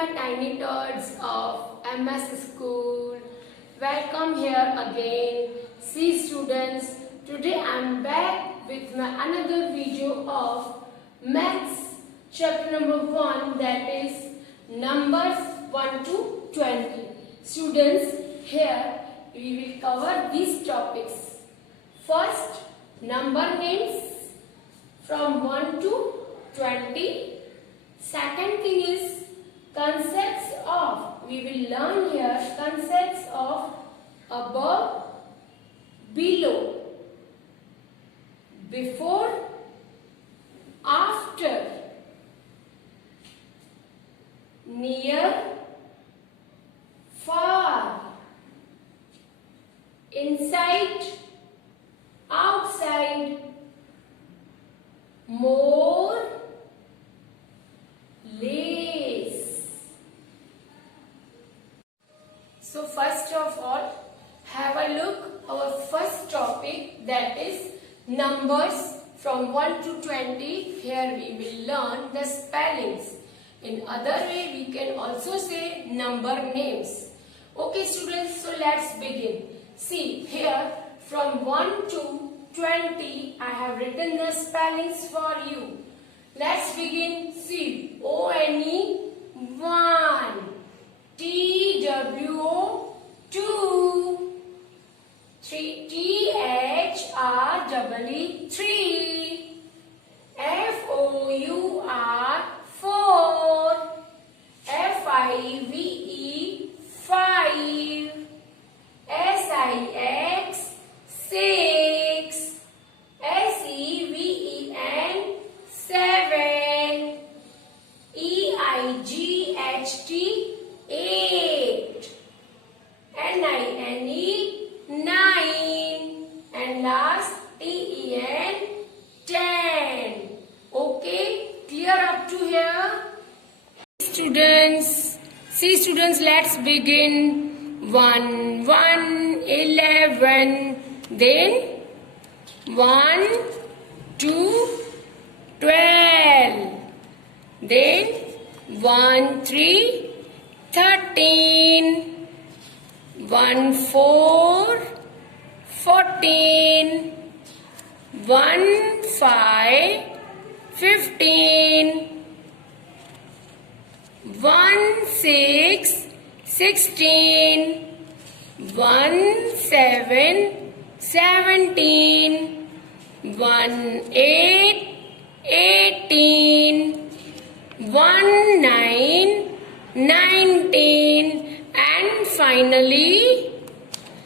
my tiny tots of MS School. Welcome here again. See students, today I am back with my another video of Maths chapter number 1, that is numbers 1 to 20. Students, here we will cover these topics. First, number names from 1 to 20. Second thing is concepts of, we will learn here concepts of above, below, before, after, near, far, inside, outside, more, less. So first of all, have a look our first topic, that is numbers from 1 to 20. Here we will learn the spellings. In other way we can also say number names. Okay students, so let's begin. See here from 1 to 20 I have written the spellings for you. Let's begin. See, O-N-E 1, T-W-O 2, 3, T-H-R-E-E 3, F-O-U-R 4, F-I-V-E 5, S-I-X 6, S-E-V-E-N 7, E-I-G-H-T 8, N-I-N-E 9, and last T-E-N 10. Okay, clear up to here? Students, see students, let's begin. 1, 1, 11, then 1, 2, 12, then 1, 3, 13, 1, 4, 14, 1, 5, 15, 1, 6, 16, 1, 7, 17, 1, 8, 18, 1, 9, 19, and finally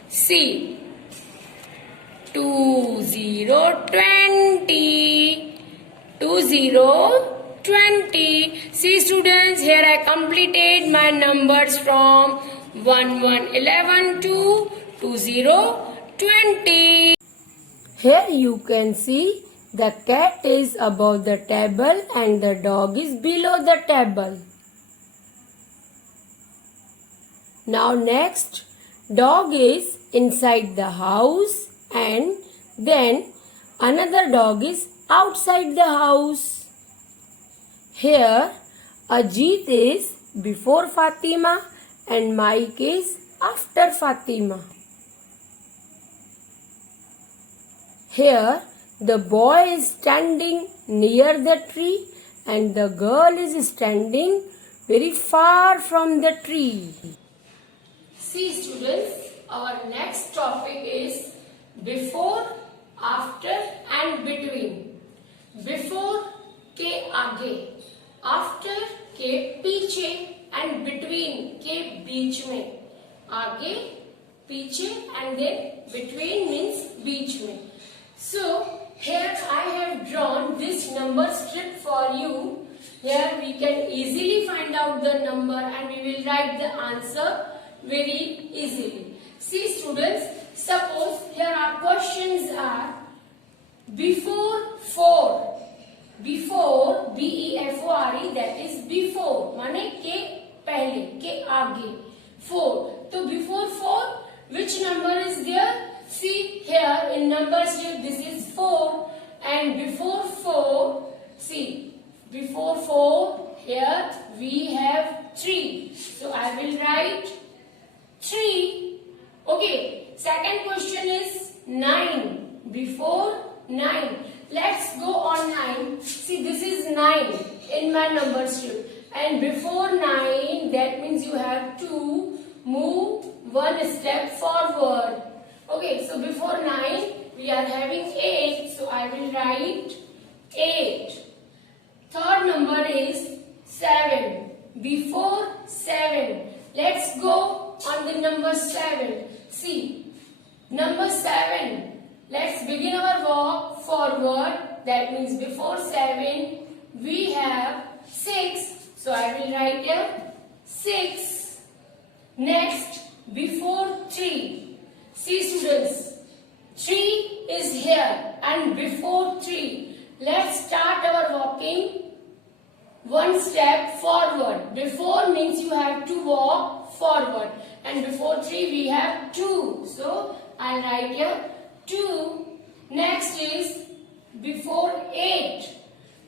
C 2, 0, 20, 2, 0, 20. See students, here I completed my numbers from 1, 1, 11 to 2, 0, 20. Here you can see the cat is above the table and the dog is below the table. Now next, dog is inside the house and then another dog is outside the house. Here, Ajit is before Fatima and Mike is after Fatima. Here, the boy is standing near the tree and the girl is standing very far from the tree. See students, our next topic is before, after and between. Before के आगे, after के पीछे and between के बीच में. आगे, पीछे and then between means बीच में. So here I have drawn this number strip for you. Here we can easily find out the number and we will write the answer very easily. See students, suppose here our questions are before 4. Before, B-E-F-O-R-E, that is before, माने के पहले, के आगे. 4. So before 4, which number is there? See here in number strip this is 4 and before 4, see before 4, here we have 3. So I will write 3. Okay, second question is 9. Before 9. Let's go on 9. See, this is 9 in my number strip. And before 9, that means you have to move one step forward. Okay, so before 9, we are having 8. So I will write 8. Third number is 7. Before 7, let's go on the number 7. See, number 7. Let's begin our walk forward. That means before 7, we have 6. So I will write here 6. Next, before 3. See students, 3 is here and before 3. Let's start our walking one step forward. Before means you have to walk forward. And before 3 we have 2. So I'll write here 2. Next is before 8.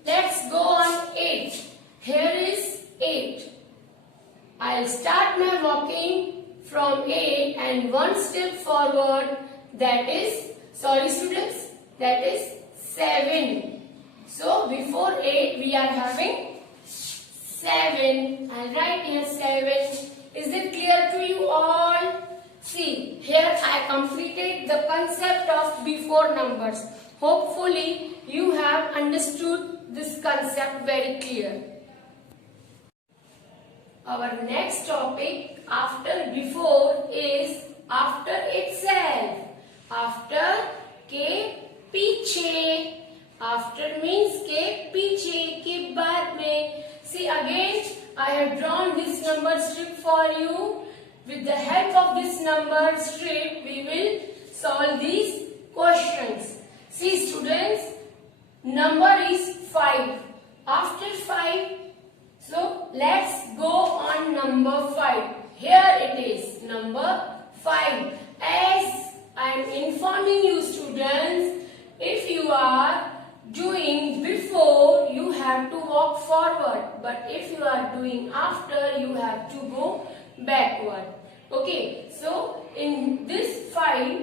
Let's go on 8. Here is 8. I'll start my walking from 8 and one step forward. That is, sorry students, that is 7. So before 8 we are having 7. I'll write here 7. Is it clear to you all? See, here I completed the concept of before numbers. Hopefully you have understood this concept very clear. Our next topic after before is after itself. After के पीछे. After means के पीछे, के बाद में. See again, I have drawn this number strip for you. With the help of this number strip, we will solve these questions. See students, number is 5. After 5, so let's go on number 5. Here it is, number 5. As I am informing you students, if you are doing before, you have to walk forward. But if you are doing after, you have to go backward. Okay, so in this 5,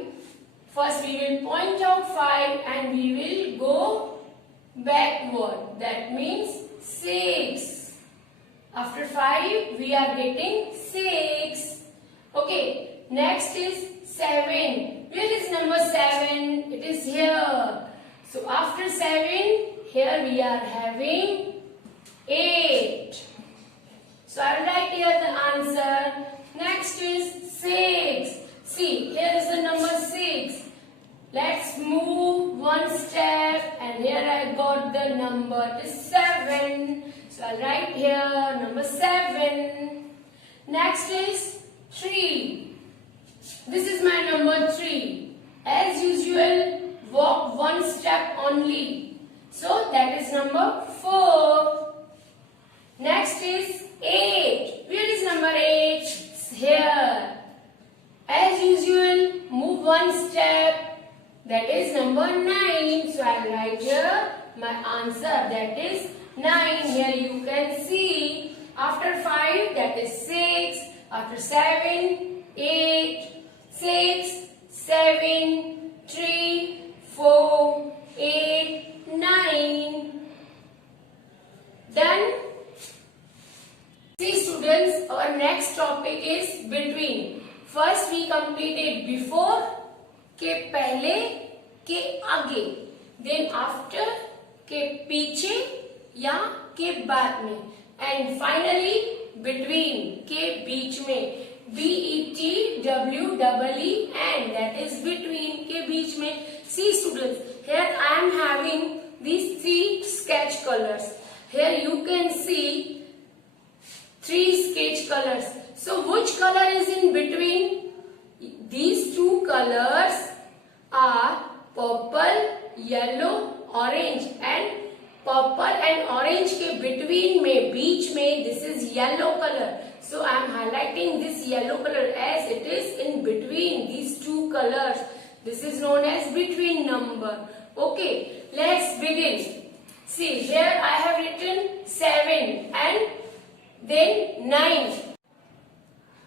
first we will point out 5 and we will go backward. That means 6. After 5, we are getting 6. Okay, next is 7. Where is number 7? It is here. So after 7, here we are having 8. So I will write here the answer. Next is 6. See, here is the number 6. Let's move one step and here I got the number 7. So I'll write here number 7. Next is 3. This is my number 3. As usual, walk one step only. So that is number 4. Next is 8. Where is number 8? It's here. As usual, move one step. That is number 9. So I will write here my answer. That is 9. Here you can see. After 5, that is 6. After 7, 8. 6, 7, 3, 4, 8, 9. Done? See students, our next topic is between. First we completed before, के पहले, के आगे. Then after, के पीछे या के बाद में. And finally between, के बीच में. BETWEE and that is between, के बीच में. See students, here I am having these 3 sketch colors. Here you can see 3 sketch colors. So which color is in between? These 2 colors are purple, yellow, orange, and purple and orange के between में, बीच में, this is yellow color. So I am highlighting this yellow color as it is in between these 2 colors. This is known as between number. Okay, let's begin. See, here I have written 7 and then 9.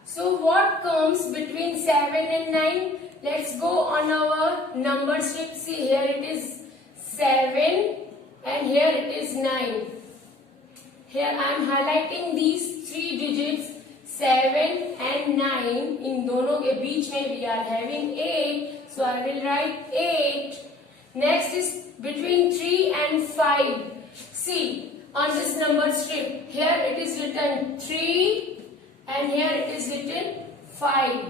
So what comes between 7 and 9? Let's go on our number strip. See, here it is 7 and here it is 9. Here I am highlighting these three digits 7 and 9. In दोनों के बीच में we are having 8. So I will write 8. Next is between 3 and 5. See, on this number strip, here it is written 3 and here it is written 5.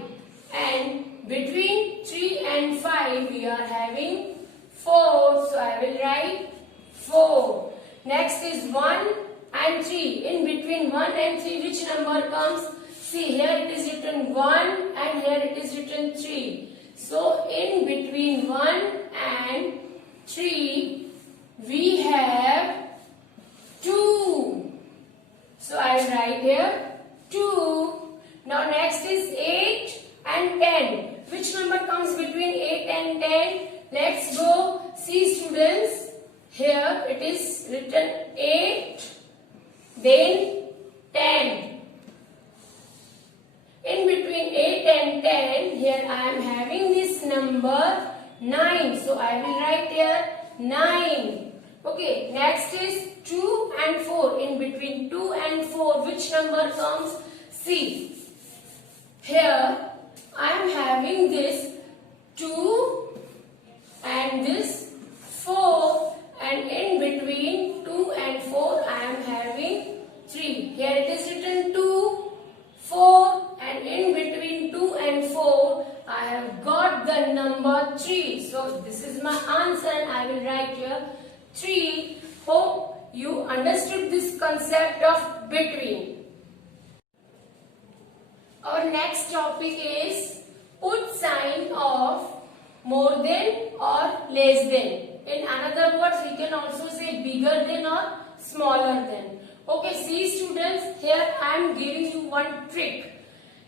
And between 3 and 5 we are having 4. So I will write 4. Next is 1 and 3. In between 1 and 3, which number comes? See, here it is written 1 and here it is written 3. So in between 1 and 3, we have 2. So I will write here 2. Now next is 8 and 10. Which number comes between 8 and 10? Let's go. See students, here it is written 8, then 10. In between 8 and 10, here I am having this number 9. So I will write here 9. Okay, next is 2 and 4. In between 2 and 4, which number comes? See, here I am having this 2 and this 4, and in between 2 and 4 I am having 3. Here it is written 2, 4, and in between 2 and 4 I have got the number 3. So this is my answer and I will write here 3. Hope you understood this concept of between. Our next topic is put sign of more than or less than. In another words, we can also say bigger than or smaller than. Okay, see students, here I am giving you one trick.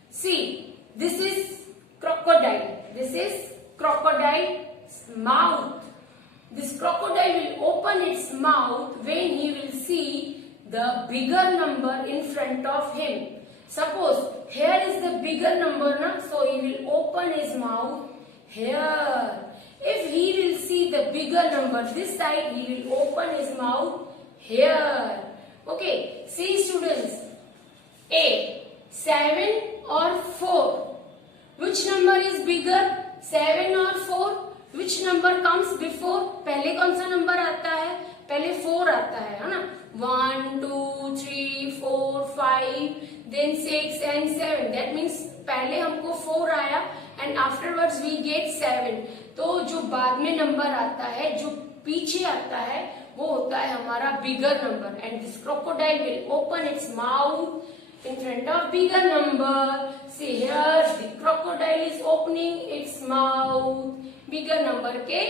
See, this is crocodile. This is crocodile's mouth. This crocodile will open its mouth when he will see the bigger number in front of him. Suppose here is the bigger number, na? So he will open his mouth here. If he will see the bigger number this side, he will open his mouth here. Okay, see students, A, 7 or 4. Which number is bigger, 7 or 4? Which number comes before? पहले कौन सा number आता है? पहले 4 आता है ना? 1, 2, 3, 4, 5, then 6 and 7. That means पहले हमको 4 आया and afterwards we get 7. तो जो बाद में नंबर आता है, जो पीछे आता है, वो होता है हमारा bigger number. And this crocodile will open its mouth in front of bigger number. See here, the crocodile is opening its mouth bigger number के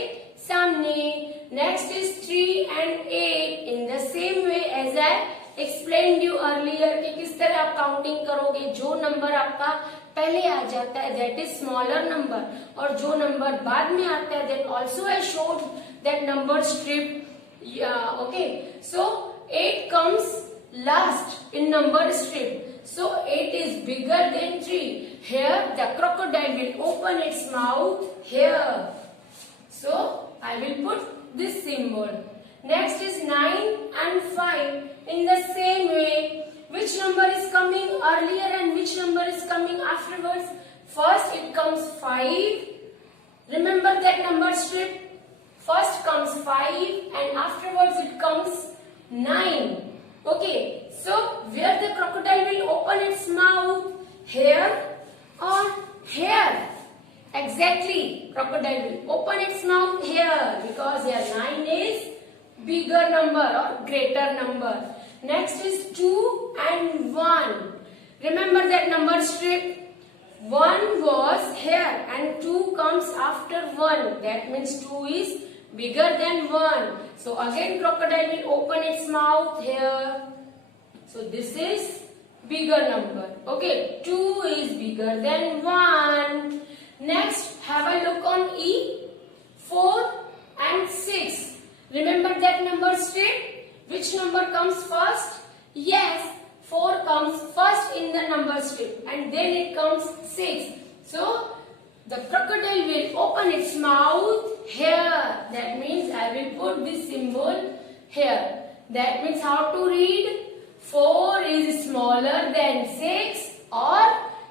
सामने. Next is 3 and 8. In the same way as I explained you earlier कि किस तरह आप counting करोगे. जो number आपका पहले आ जाता है that is smaller number, और जो नंबर बाद में आता है then also I showed that number strip. Okay, so 8 comes last in number strip. So 8 is bigger than 3. Here the crocodile will open its mouth here. So I will put this symbol. Next is 9 and 5. In the same way, which number is coming earlier and which number is coming afterwards? First it comes 5. Remember that number strip? First comes 5 and afterwards it comes 9. Okay, so where the crocodile will open its mouth? Here or here? Exactly, crocodile will open its mouth here because here 9 is bigger number or greater number. Next is 2 and 1. Remember that number strip? 1 was here and 2 comes after 1. That means 2 is bigger than 1. So again crocodile will open its mouth here. So this is bigger number. Okay, 2 is bigger than 1. Next, have a look on E. 4 and 6. Remember that number strip? Which number comes first? Yes, 4 comes first in the number strip and then it comes 6. So, the crocodile will open its mouth here. That means I will put this symbol here. That means how to read? 4 is smaller than 6 or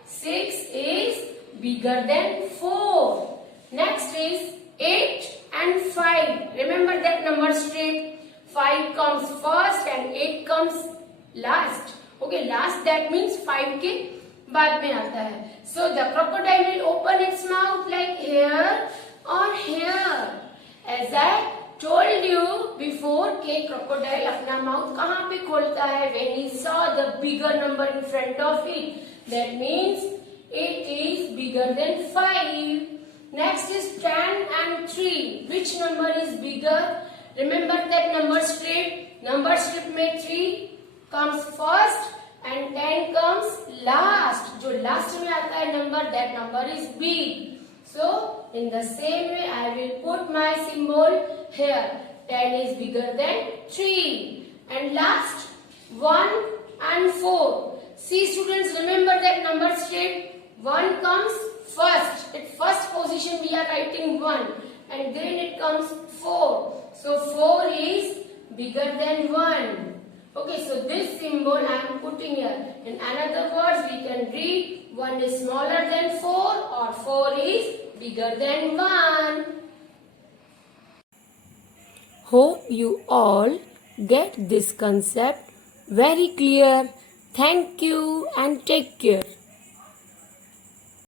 6 is bigger than 4. Next is 8 and 5. Remember that number strip? 5 comes first and 8 comes last. Okay, last that means 5 के बाद में आता है. So the crocodile will open its mouth like here or here. As I told you before कि crocodile अपना mouth कहाँ पे खोलता है? When he saw the bigger number in front of it. That means it is bigger than 5. Next is 10 and 3. Which number is bigger? Remember that number strip? Number strip में 3 comes first and 10 comes last. जो last में आता है number, that number is big. So in the same way I will put my symbol here. 10 is bigger than 3. And last 1 and 4. See students, remember that number strip? 1 comes first. At first position we are writing 1 and then it comes 4. So 4 is bigger than 1. Okay, so this symbol I am putting here. In another words, we can read 1 is smaller than 4 or 4 is bigger than 1. Hope you all get this concept very clear. Thank you and take care.